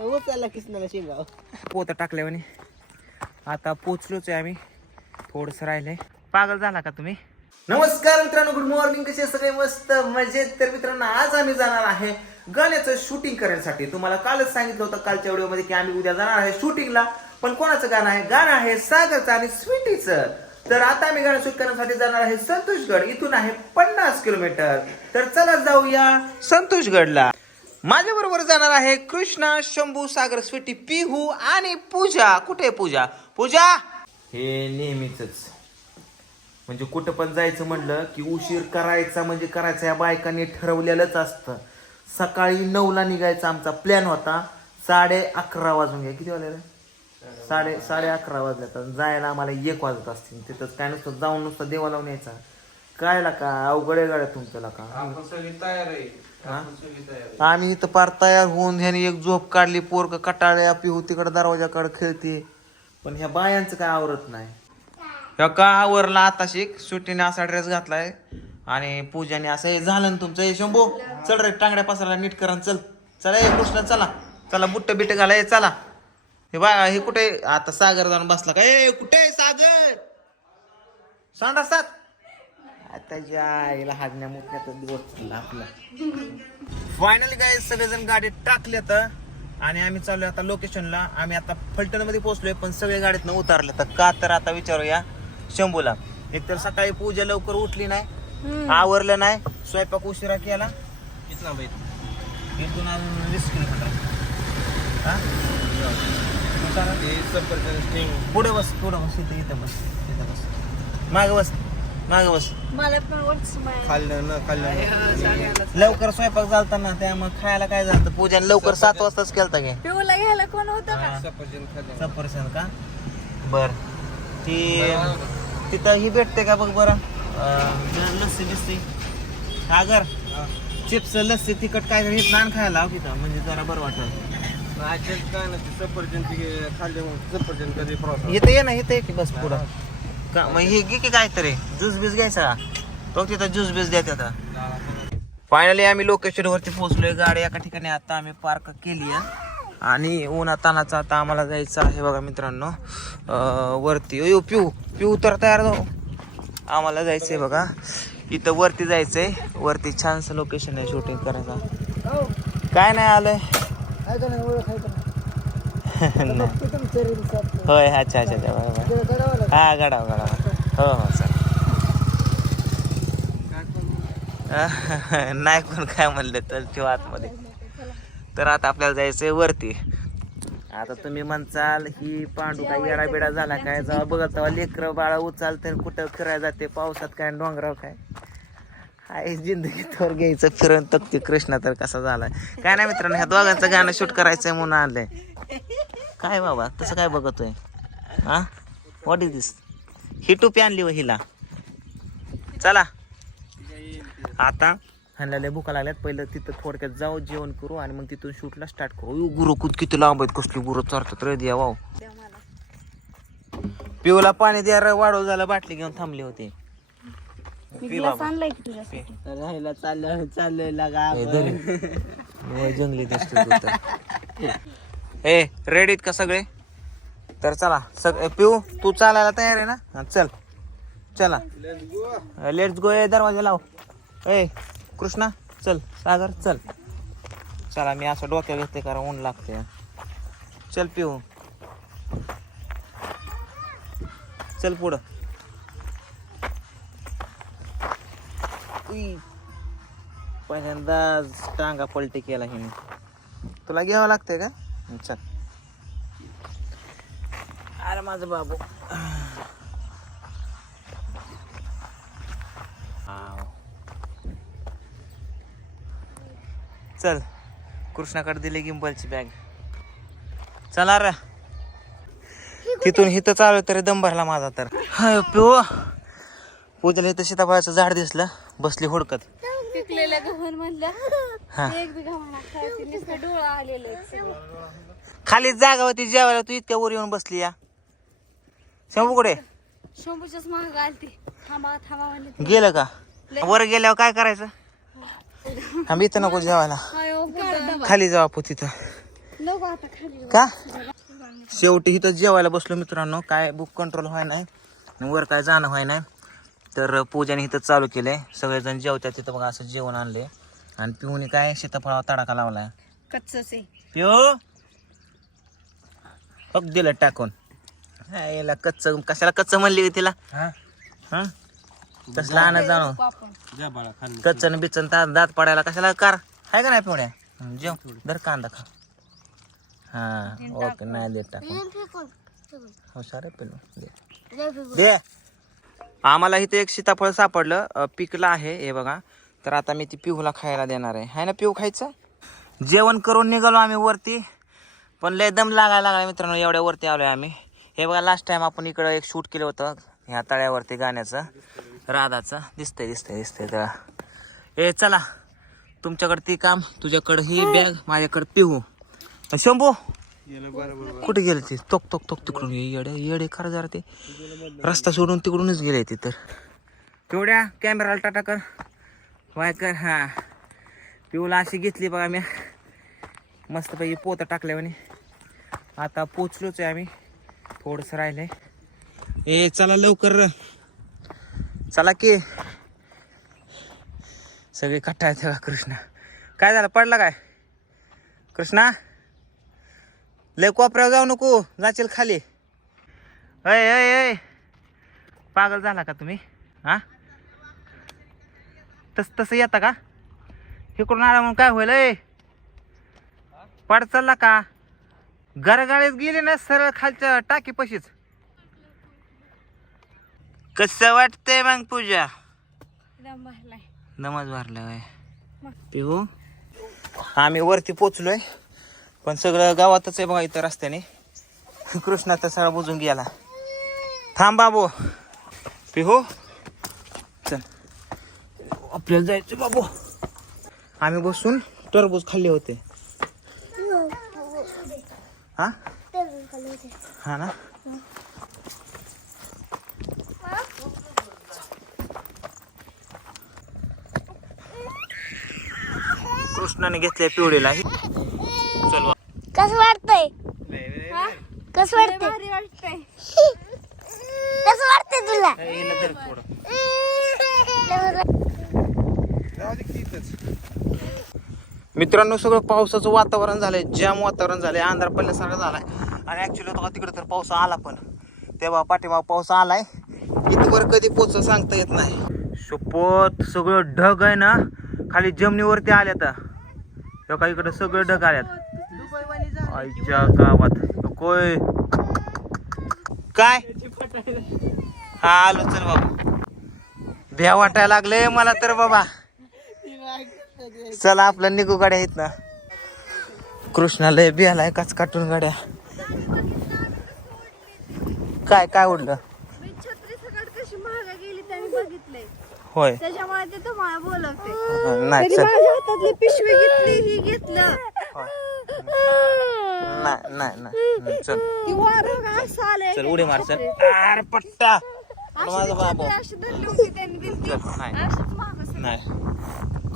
उचलला किसनाला शिंगाव पोत टाकल्यावानी. आता पोचलोच आहे आम्ही. थोडस राहिलंय. पागल झाला का तुम्ही? नमस्कार मित्रांनो गुड मॉर्निंग कसे सगळे मस्त मजेत? तर मित्रांनो आज आम्ही जाणार आहे गाण्याचं शूटिंग करण्यासाठी तुम्हाला कालच सांगितलं होतं कालच्या व्हिडिओमध्ये की आम्ही उद्या जाणार आहे शूटिंगला पण कोणाचं गाणं आहे? गाणं आहे सागरचं आणि स्वीटीचं. तर आता आम्ही गाणं शूट करण्यासाठी जाणार आहे संतोषगड. इथून आहे पन्नास किलोमीटर. तर चला जाऊया संतोषगडला. माझ्या बरोबर जाणार आहे कृष्णा शंभू सागर स्वीटी पिहू आणि पूजा. कुठे आहे पूजा? पूजा? हे नेहमीच म्हणजे कुठं पण जायचं म्हणलं की उशीर करायचा म्हणजे करायचा. या बायकांनी ठरवलेलंच असतं. सकाळी नऊला निघायचा आमचा प्लॅन होता. साडे अकरा वाजून घ्या. किती वाजले साडे साडे अकरा वाजल्या तर जायला आम्हाला एक वाजत असतील. तिथंच काय नुसतं जाऊन नुसतं देवा लावून यायचा. काय का अवघड आहे गाड्या तुमच्याला का हा? आम्ही इथं पार तयार होऊन ह्याने एक झोप काढली पोरग कटाळ्या पिहू तिकडे दरवाजाकडे खेळते. पण ह्या बायांचं काय आवरत नाही. ह्या का आवरला? आता शिक सुट्टीने असा ड्रेस घातलाय. आणि पूजाने असं हे झालं ना तुमचं? हे शंभू चल रे टांगड्या पसरायला नीट करा चल. चला हे कृष्ण चला. चला बुट्ट बिट्ट घाला हे चला. हे बा हे कुठे? आता सागर जाऊन बसला का? ए कुठे आहे सागर? सांडा सात. आता जायला हाडण्या मुठण्याचा दिवस चालला आपला. फायनली काय सगळेजण गाडीत टाकले तर आणि आम्ही चाललोय आता लोकेशनला आम्ही आता फलटणमध्ये पोहोचलोय पण सगळे गाडीतनं उतारले तर का तर आता विचारूया शंभूला. एक तर सकाळी पूजा लवकर उठली नाही आवरलं नाही स्वयंपाक उशिरा केला. कितना बाई इथून अजून वीस किलोमीटर. हा? पुढे बस पुढे बस. इथं इथं बस. इथं बस. माग बस. माग बस. मला पण वाटत खाल्लं न खाल्लं लवकर स्वयंपाक झालता ना त्यामुळे खायला काय झालं पूजा लवकर सात वाजताच केलता घे पिऊला घ्यायला कोण होतं का? सफरचंद का? बर. ती तिथं ही भेटते का बघ बरं? लस्सी बिस्सी. सागर चिप्स लस्सी तिखट काय हे नान खायला लाव तिथं. म्हणजे जरा बरं वाटत नाही काय ना ते सफरचंद ते खाल्ले मग सफरचंद कधी प्रॉस इथं ये ना इथं ये की बस पुढं. का? मग हे घे की काहीतरी. ज्यूस बीस घ्यायचा. बघ तिथं ज्यूस बीस द्या आता फायनली आम्ही लोकेशन वरती पोहोचलोय. गाडी एका ठिकाणी आता आम्ही पार्क केली आहे. आणि उन्हा तानाचा आता आम्हाला जायचं आहे बघा मित्रांनो. वरती. अयो पिऊ पिऊ तर तयार जाऊ आम्हाला जायचंय बघा. इथं वरती जायचंय. वरती छानसं लोकेशन आहे शूटिंग करायचं काय नाही आलंय. होय अच्छा अच्छा अच्छा बरोबर. हा गडाव गडाव हो हो सर नाही कोण काय म्हणलं तर ठेव आतमध्ये. तर आता आपल्याला जायचंय वरती. आता तुम्ही म्हणचाल ही पांडू काय येडा बिडा झाला काय? जेव्हा बघत तेव्हा लेकरं बाळा उचालते कुठं फिरायला जाते पावसात काय डोंगराव काय? हाय जिंदगी थोर घ्यायचं फिरून तक्ती कृष्णा तर कसा झाला काय नाही मित्रांनो ह्या दोघांचं गाणं शूट करायचंय म्हणून आणलंय काय बाबा तसं काय बघतोय? हा? व्हॉट इज दिस ही टोपी आणली व हिला. चला. आता लय भुका लागल्यात. पहिलं तिथं थोडक्यात जाऊ जेवण करू आणि मग तिथून शूटला स्टार्ट करू. गुरु कुत किती लांब आहेत कसली गुरु चारतात रे द्या वाव पिऊला पाणी द्या रे, वाढव झालं बाटली घेऊन थांबली होती. राहायला चाललं चाललंय लागा. जंगली दिसतो. ए रेडीत का सगळे? तर चला सग पिऊ तू चालायला तयार आहे ना? हा, चल. चला. लेट्स गो ए दरवाजा लाव. ए कृष्णा चल सागर चल. चला मी असं डोक्या घेते कारण ऊन लागते चल पिऊ. चल पुढं. उई. पहिल्यांदा टांगा पलटी केला हिने. तुला घ्यावं लागतंय का? चल. अरे माझं बाबू. चल कृष्णाकडे दिली गिंबलची बॅग चला रे तिथून हिथं चालू तरी दम भरला माझा तर. हाय पिओ पूजेला इथं सीताफळाचं झाड दिसलं बसली हुडकत. पिकलेल्या गव्हाण म्हणल्या. हा. एक बी गव्हाणा खायची नुसतं डोळा आलेलं आहे सगळं. खाली जागा होती जेवायला तू इतक्या वर येऊन बसली या. शंभू कुठे? शंभूच्याच महाग आलती. थांबा थांबा म्हणले गेलं का? वर गेल्यावर काय करायचं? आम्ही इथं नको जेवायला. अयो, कुठं? खाली जाऊ आपण तिथं. नको आता खाली का? शेवटी इथं जेवायला बसलो मित्रांनो. काय बुक कंट्रोल व्हाय नाही. आणि वर काय जाणं व्हाय नाही. तर पूजाने इथं चालू केलंय. सगळेजण जेवतात तिथं बघा असं जेवण आणले आणि पिऊने काय सीताफळावर तडाखा लावलाय. कच्चच आहे. पिऊ! बघ दिलं टाकून. हा, याला कच्च कशाला कच्च म्हणली तिला? हा? तसला आणत जाणं. पापड जा बाळा खाल्ली कच्चन बिच्चन ता दात पडायला कशाला कार? आहे का नाही पिवड्या हं, जेव. दर कांदा खा. हा ओके नाही देत टाकून. हुशार आहे पिल्लू दे. दे. आम्हाला इथे एक सीताफळ सापडलं पिकलं आहे हे बघा. तर आता मी ती पिहूला खायला देणार आहे. हाय ना पिहू खायचं? जेवण करून निघालो आम्ही वरती. पण लय दम लागायला लागला मित्रांनो एवढ्या वरती आलोय आम्ही. हे बघा लास्ट टाइम आपण इकडं एक शूट केलं होतं ह्या तळ्यावरती गाण्याचं. राधाचं. दिसतंय दिसतंय दिसतंय त्याला ए चला. तुमच्याकडे ती काम तुझ्याकडं ही बॅग माझ्याकडं पिहू. शंभू कुठे गेले ते? तोक तोक तोक तिकडून. ये येडे येडे खरं जरा ते. रस्ता सोडून तिकडूनच गेले ते तर. तेवढ्या कॅमेराला टाटा कर. वाय कर हा. पिऊला अशी घेतली बघा मी. मस्तपैकी पोतं म्हणे. आता पोचलोच आहे आम्ही. थोडंसं राहिलंय. ए चला लवकर. चला की. सगळे कट्टा आहेत कृष्णा. काय झालं? पडला काय? कृष्णा? लय कोपऱ्यावर जाऊ नको जाशील खाली. अय अय अय पागल झाला का तुम्ही? हा? तस तसं येता का? इकडून आला म्हणून काय होईल अय पड चालला का? गरगाळीत गेली ना सरळ खालच्या टाकी पशीच. कसं वाटतंय मग पूजा? नमाज भरलाय पिहू आम्ही वरती पोचलोय. पण सगळं गावातच आहे बघा इथं रस्त्याने. कृष्णा तर सगळा बुजून गेला. थांब बाबू. पिहो. चल. आपल्याला जायचं बाबू. आम्ही बसून टरबूज खाल्ले होते. हा? हा ना? कृष्णाने घेतल्या पिवळीला. कसं वाटतंय? कसं वाटतंय? वाटतंय. कसं वाटतंय तुला. मित्रांनो सगळं पावसाचं वातावरण झालंय जाम वातावरण झालंय अंधार पडल्यासारखं झालाय. आणि ऍक्च्युली बघा तिकडे तर पाऊस आला पण. तेव्हा पाठीमाग पाऊस आलाय. इथवर कधी पोच सांगता येत नाही. शपथ सगळं ढग आहे ना? खाली जमिनीवरती आल्यात. हे का इकडे सगळं ढग आल्यात. आईच्या गावात. कोय काय? हा आलो चल बाबा. भ्या वाटायला लागले मला तर बाबा. चला आपलं निघू गाड्या आहेत ना कृष्णाला बियालाय काच काटून गाड्या. काय काय उडलं? होय. त्याच्यामुळे ते तुम्हाला बोलवते नाही पिशवी घेतली ही घेतलं. नाही नाही नाही. चल ती वारं असं आलंय चल उडी मार चल अरे पट्टा. माझा बाबा. अशी धरली होती त्यांनी दिली चल नाही. नाही.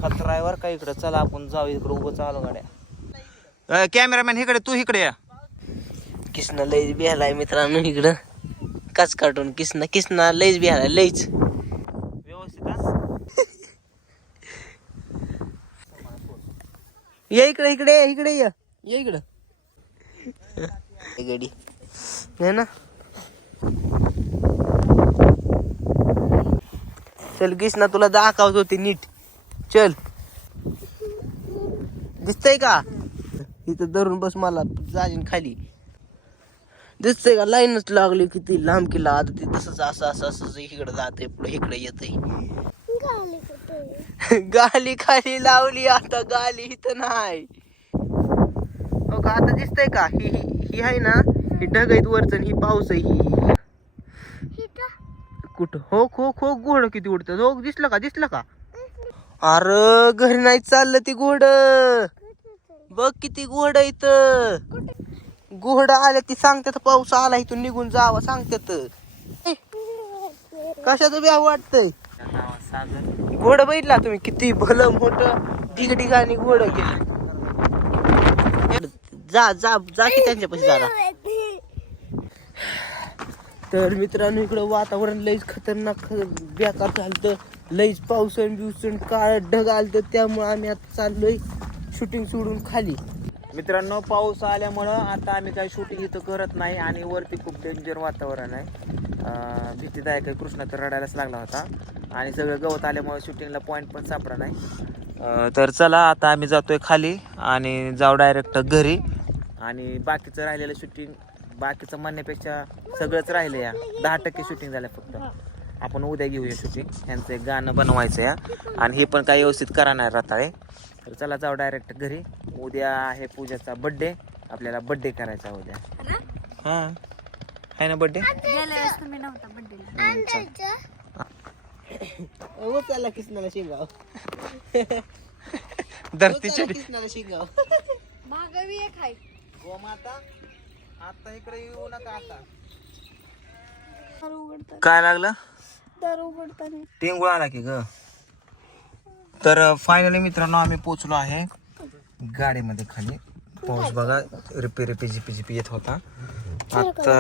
खतरायवर का इकडे. चला आपण जाऊ इकडे उभं चालू गाड्या. कॅमेरामॅन इकडे तू इकडे या. किसना लईच बिहालाय मित्रांनो इकडं. काच काटून किसना किसना लईच बिहालाय लईच. व्यवस्थित हा? ये इकडे इकडे इकडे ये. ये इकडं. ये गडी. है ना. चल किसना तुला दाखवत होती नीट. चल. दिसतंय का? इथं धरून बस मला जाजीन खाली. दिसतंय का? लाईनच लागली किती लांब केला आता ते तसंच असं असं असं इकडे जाते पुढे इकडे येतंय. गाली खाली लावली. आता गाली इथं नाही. हो आता दिसतंय का? ही ही- आहे ना ही ढग आहेत वरच ही पाऊस आहे. ही कुठं? हो खो खो घोड किती उडतं? हो दिसलं का? दिसलं का? अरे घरी नाही चाललं ती घोड. बघ किती घोड इथं घोड आलं ती सांगतात पाऊस आला इथून निघून जावा सांगतात. कशाचं ब्या वाटतंय? घोड बघितला तुम्ही किती भलं मोठं ठिकठिकाणी घोड केलं. जा जा जा की त्यांच्यापाशी जरा तर मित्रांनो इकडं वातावरण लईच खतरनाक ख- बेकार झालं लईच पावसन बिवसन काळ ढग आलं त्यामुळे आम्ही आता चाललोय शूटिंग सोडून खाली. मित्रांनो पाऊस आल्यामुळं आता आम्ही काही शूटिंग इथं करत नाही आणि वरती खूप डेंजर वातावरण आहे. भीतीदायक आहे. कृष्णा तर रडायलाच लागला होता. आणि सगळं गवत आल्यामुळे शूटिंगला पॉईंट पण सापडा नाही. तर चला आता आम्ही जातोय खाली आणि जाऊ डायरेक्ट घरी. आणि बाकीचं राहिलेलं शूटिंग बाकीचं म्हणण्यापेक्षा सगळंच राहिलं या. दहा टक्के शूटिंग झालं फक्त. आपण उद्या घेऊया शूटिंग ह्यांचं एक गाणं बनवायचं या. आणि हे पण काही व्यवस्थित करा नाही रताळे तर चला जाऊ डायरेक्ट घरी. उद्या आहे पूजाचा बड्डे आपल्याला बड्डे करायचा उद्या. हा. आहे ना बड्डे चला. किसनाला शिंगाव. धरतीच्या किसनाला शिंगाव. भागावी एक आहे. गोमाता आता इकडे येऊ नका आता. दार उघडताना. काय लागलं? दार उघडताना. टिंगूळ आला की ग. तर फायनली मित्रांनो आम्ही पोचलो आहे गाडीमध्ये खाली. पाऊस बघा रिपी रिपी झिपी झिपी येत होता. आता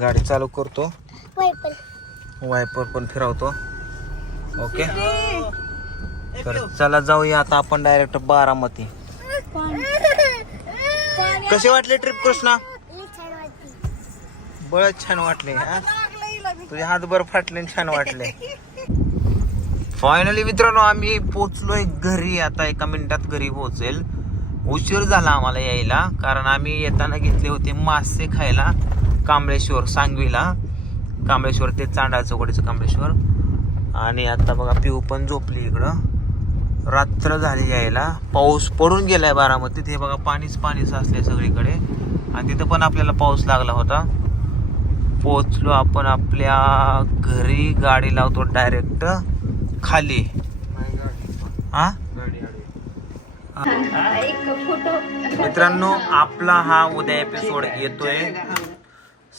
गाडी चालू करतो. वायपर. पण फिरवतो. ओके? तर चला जाऊया आता आपण डायरेक्ट बारामती. कशी वाटली ट्रिप कृष्णा? बळच छान वाटले. हा? तुझे हात बर फाटले आणि छान वाटले. फायनली मित्रांनो आम्ही पोचलोय घरी. आता एका मिनिटात घरी पोहोचेल. उशीर झाला आम्हाला यायला कारण आम्ही येताना घेतले होते मासे खायला कांबळेश्वर सांगवीला. कांबळेश्वर ते चांडाळ चौकडीचं कांबळेश्वर. आणि आता बघा पिऊ पण झोपली इकडं. रात्र झाली यायला. पाऊस पडून गेलाय बारामतीत. हे बघा पाणीच पाणी साचले सगळीकडे. आणि तिथं पण आपल्याला पाऊस लागला होता. पोचलो आपण आपल्या घरी. गाडी लावतो डायरेक्ट. खाली. हा मित्रांनो आपला हा उद्या एपिसोड येतोय.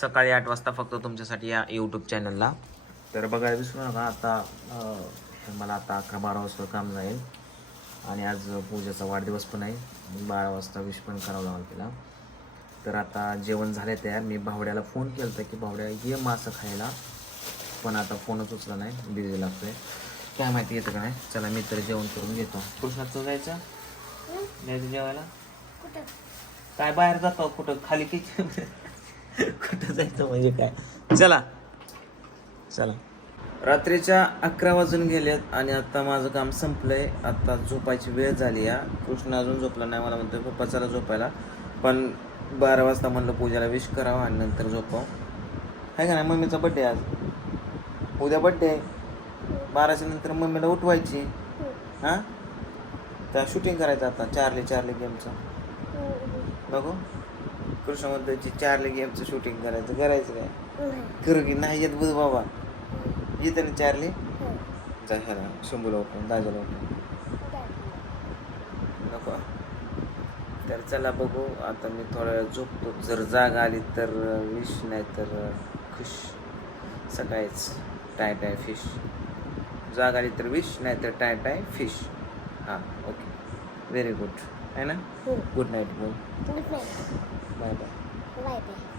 सकाळी आठ वाजता फक्त तुमच्यासाठी या यूट्यूब चॅनलला तर बघायला विसरू नका आता अं, मला आता अकरा बारा वाजता काम जाईल. आणि आज पूजाचा वाढदिवस पण आहे. बारा वाजता विश पण करावं लागेल तिला. तर आता जेवण झालं तयार. मी भावड्याला फोन केला होता की भावड्या ये मासं खायला. पण आता फोनच उचला नाही. बिझी लागतोय. काय माहिती येतं का नाही. चला मी तर जेवण करून घेतो. कृष्णाचं जायचं? जायचं जेवायला? काय बाहेर जातो? कुठं? खाली किचन कुठं जायचं म्हणजे काय? चला. चला. रात्रीच्या अकरा वाजून गेलेत आणि आता माझं काम संपलंय. आता झोपायची वेळ झाली या. कृष्ण अजून झोपला नाही. मला म्हणतोय पप्पा चला झोपायला. पण बारा वाजता म्हणलं पूजाला विश करावं आणि नंतर झोपाव. आहे का नाही? मम्मीचा बड्डे आज. उद्या बड्डे आहे. बाराच्या नंतर मम्मीला उठवायची. हां? त्या शूटिंग करायचं आता. चार्ली चार्ली गेमचं नको कृष्णमध्येची चार्ली गेमचं शूटिंग करायचं. करायचं काय? करू की नाही येत बुध बाबा. येतं ना चार्ली जा ह्याला शंभूला उठून दाजाला उठून नको. तर चला बघू आता मी थोड्या वेळ झोपतो. जर जाग आली तर विश नाही तर खुश. सकाळीच टाय टाय फिश. जाग आली तर विश नाही तर टाय टाय फिश. हां ओके. व्हेरी गुड आहे ना? गुड नाईट बोल बाय बाय बाय बाय